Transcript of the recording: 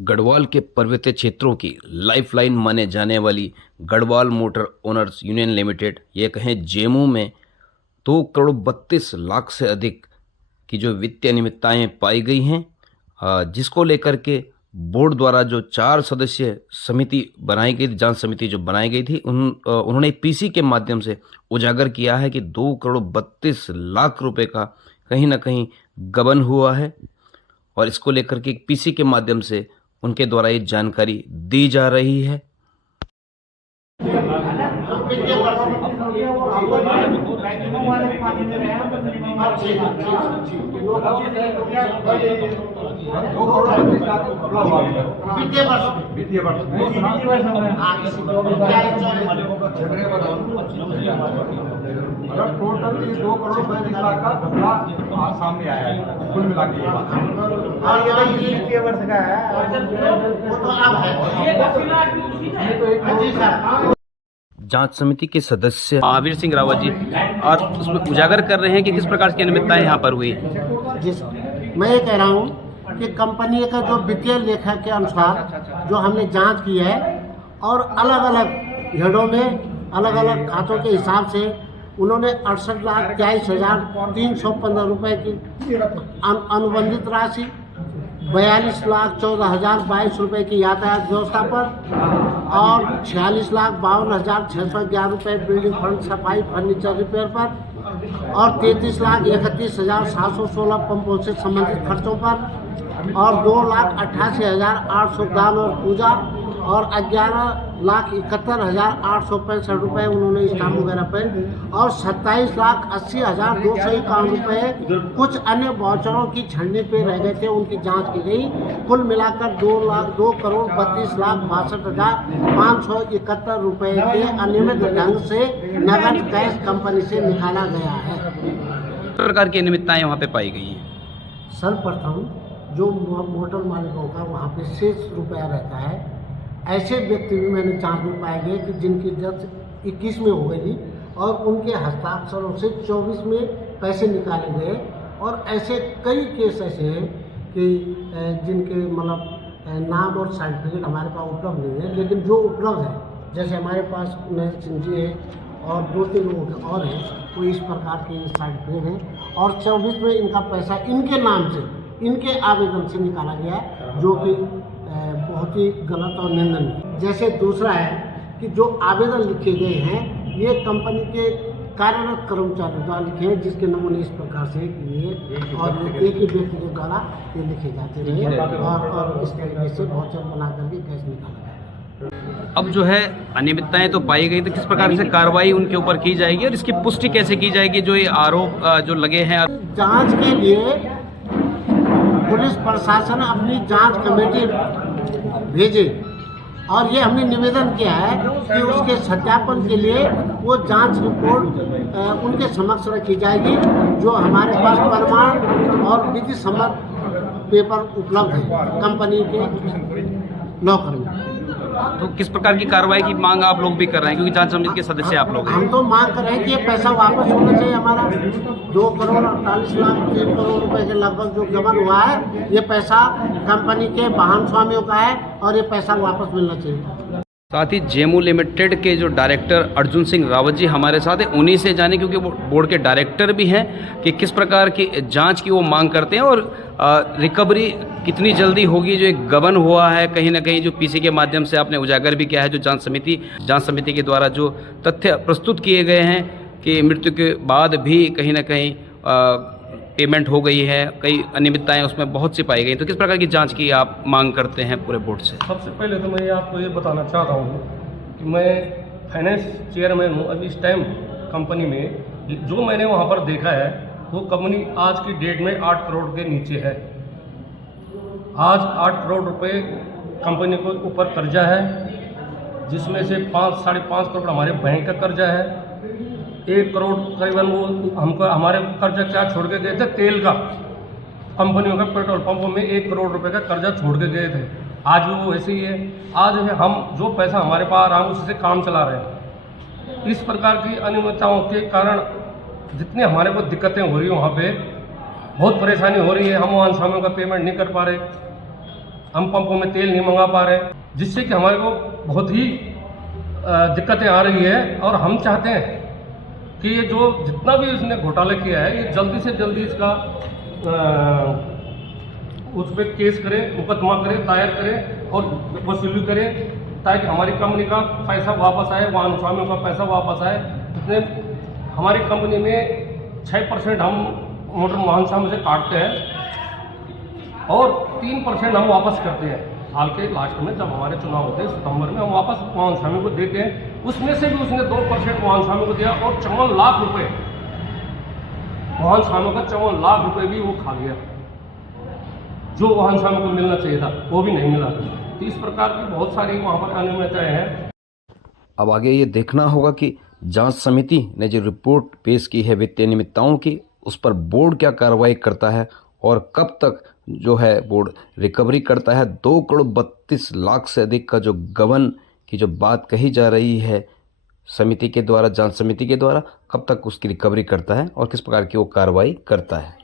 गढ़वाल के पर्वतीय क्षेत्रों की लाइफलाइन माने जाने वाली Garhwal motor owners union limited, ये कहें जेमू में 2 करोड़ 32 लाख से अधिक की जो वित्तीय अनियमितताएं पाई गई हैं, जिसको लेकर के बोर्ड द्वारा जो 4 सदस्यीय समिति बनाई गई, जांच समिति जो बनाई गई थी, उन्होंने पीसी के माध्यम से उजागर किया है कि 2 करोड़ 32 लाख रुपए का कहीं ना कहीं गबन हुआ है। और इसको लेकर के पीसी के माध्यम से उनके द्वारा ये जानकारी दी जा रही है। टोटल 2 करोड़ 35 लाख का घपला सामने आया है कुल मिला के। ये वर्ष का है जांच समिति के सदस्य महावीर सिंह रावत जी और उसमें उजागर कर रहे हैं कि किस प्रकार की अनियमितताएं यहाँ पर हुई। मैं ये कह रहा हूँ कि कंपनी का जो वित्तीय लेखा के अनुसार जो हमने जांच की है और अलग अलग हेडों में अलग अलग खातों के हिसाब से उन्होंने 68,23,315 रुपए की अनुबंधित राशि, 42,14,022 रुपए की यातायात व्यवस्था पर और 46,52,611 रुपए बिल्डिंग फंड सफाई फर्नीचर रिपेयर पर और 33,31,716 पंपों से संबंधित खर्चों पर और 2,88,800 दान और पूजा और 11,71,865 रुपये उन्होंने स्टाम्प वगैरह पर और 27,80,251 रुपये कुछ अन्य वाउचरों की छलनी पे रह गए थे, उनकी जांच की गई। कुल मिलाकर 2,32,62,571 रुपये के अनियमित ढंग से नगद कैश कंपनी से निकाला गया है। किस प्रकार की अनियमितताएं वहाँ पे पाई गई हैं? सर्वप्रथम जो मोटर मालिकों का वहाँ पे शेष रुपया रहता है, ऐसे व्यक्ति भी मैंने जांच में पाए गए कि जिनकी डेथ 21 में हो गई और उनके हस्ताक्षरों से 24 में पैसे निकाले गए। और ऐसे कई केस ऐसे हैं कि जिनके मतलब नाम और सर्टिफिकेट हमारे पास उपलब्ध नहीं है, लेकिन जो उपलब्ध है, जैसे हमारे पास नरेश सिंह जी है और 2-3 लोग और हैं, तो इस प्रकार के सर्टिफिकेट हैं और 24 में इनका पैसा इनके नाम से इनके आवेदन से निकाला गया, जो कि बहुत ही गलत और निंदनीय। जैसे दूसरा है कि जो आवेदन लिखे गए हैं ये कंपनी के कार्यरत कर्मचारी द्वारा लिखे हैं, जिसके नमूने इस प्रकार से ये और एक ही व्यक्ति के द्वारा ये लिखे जाते रहे और इस तरीके से वाउचर बना करके कैश निकाला जाए। अब जो है अनियमितताएं तो पाई गई, तो किस प्रकार से कार्रवाई उनके ऊपर की जाएगी और इसकी पुष्टि कैसे की जाएगी जो ये आरोप जो लगे हैं? जांच के लिए पुलिस प्रशासन अपनी जांच कमेटी भेजे और ये हमने निवेदन किया है कि उसके सत्यापन के लिए वो जांच रिपोर्ट उनके समक्ष रखी जाएगी, जो हमारे पास प्रमाण और विधि सम्मत पेपर उपलब्ध है कंपनी के लॉकर में। तो किस प्रकार की कार्रवाई की मांग आप लोग भी कर रहे हैं, क्योंकि जांच समिति के सदस्य आप लोग हैं? हम तो मांग कर रहे हैं कि ये पैसा वापस होना चाहिए हमारा। 2,48,03 रुपए के लगभग जो गबन हुआ है, ये पैसा कंपनी के वाहन स्वामियों का है और ये पैसा वापस मिलना चाहिए। साथ ही जेमू लिमिटेड के जो डायरेक्टर अर्जुन सिंह रावत जी हमारे साथ हैं, उन्हीं से जाने, क्योंकि वो बोर्ड के डायरेक्टर भी हैं, कि किस प्रकार की जांच की वो मांग करते हैं और रिकवरी कितनी जल्दी होगी। जो एक गबन हुआ है कहीं ना कहीं, जो पीसी के माध्यम से आपने उजागर भी किया है, जो जांच समिति के द्वारा जो तथ्य प्रस्तुत किए गए हैं कि मृत्यु के बाद भी कहीं ना कहीं पेमेंट हो गई है, कई अनियमितताएं उसमें बहुत सी पाई गई, तो किस प्रकार की जांच की आप मांग करते हैं पूरे बोर्ड से? सबसे पहले तो मैं आपको ये बताना चाह रहा हूँ कि मैं फाइनेंस चेयरमैन हूँ। अभी इस टाइम कंपनी में जो मैंने वहाँ पर देखा है वो कंपनी आज की डेट में 8 करोड़ के नीचे है। आज 8 करोड़ रुपए कंपनी को ऊपर कर्जा है, जिसमें से 5-5.5 करोड़ हमारे बैंक का कर्जा है। 1 करोड़ करीबन वो हमको हमारे कर्जा क्या छोड़ के गए थे, तेल का, कंपनियों का पेट्रोल पंपों में 1 करोड़ रुपए का कर्जा छोड़ के गए थे। आज भी वो वैसे ही है। आज हम जो पैसा हमारे पास आ रहा है उससे काम चला रहे हैं। इस प्रकार की अनियमितताओं के कारण जितनी हमारे को दिक्कतें हो रही हैं, वहाँ पे बहुत परेशानी हो रही है। हम वाहन स्वामियों का पेमेंट नहीं कर पा रहे। हम पंपों में तेल नहीं मंगा पा रहे, जिससे कि हमारे को बहुत ही दिक्कतें आ रही है। और हम चाहते हैं कि ये जो जितना भी इसने घोटाला किया है, ये जल्दी से जल्दी इसका उस पर केस करें, मुकदमा करें, दायर करें और वसूली करें, ताकि हमारी कंपनी का पैसा वापस आए, वाहन स्वामियों का पैसा वापस आए। इसने हमारी कंपनी में 6% हम मोटर वाहन स्वामी से काटते हैं और 3% हम वापस करते हैं। साल के लास्ट में जब हमारे चुनाव होते हैं सितंबर में, हम वापस वाहन स्वामी को देते हैं। उसमें से भी उसने 2% वाहन स्वामी को दिया और 54 लाख रुपए वाहन स्वामी का 54 लाख रुपए भी वो खा गया। जो वाहन स्वामी को मिलना चाहिए था वो भी नहीं मिला। तो इस प्रकार की बहुत सारी वहाँ पर अनियमितताएं हैं। अब आगे ये देखना होगा कि जांच समिति ने जो रिपोर्ट पेश की है वित्तीय अनियमितताओं की, उस पर बोर्ड क्या कार्रवाई करता है और कब तक जो है बोर्ड रिकवरी करता है। 2,32,00,000 से अधिक का जो गबन की जो बात कही जा रही है समिति के द्वारा, जांच समिति के द्वारा, कब तक उसकी रिकवरी करता है और किस प्रकार की वो कार्रवाई करता है।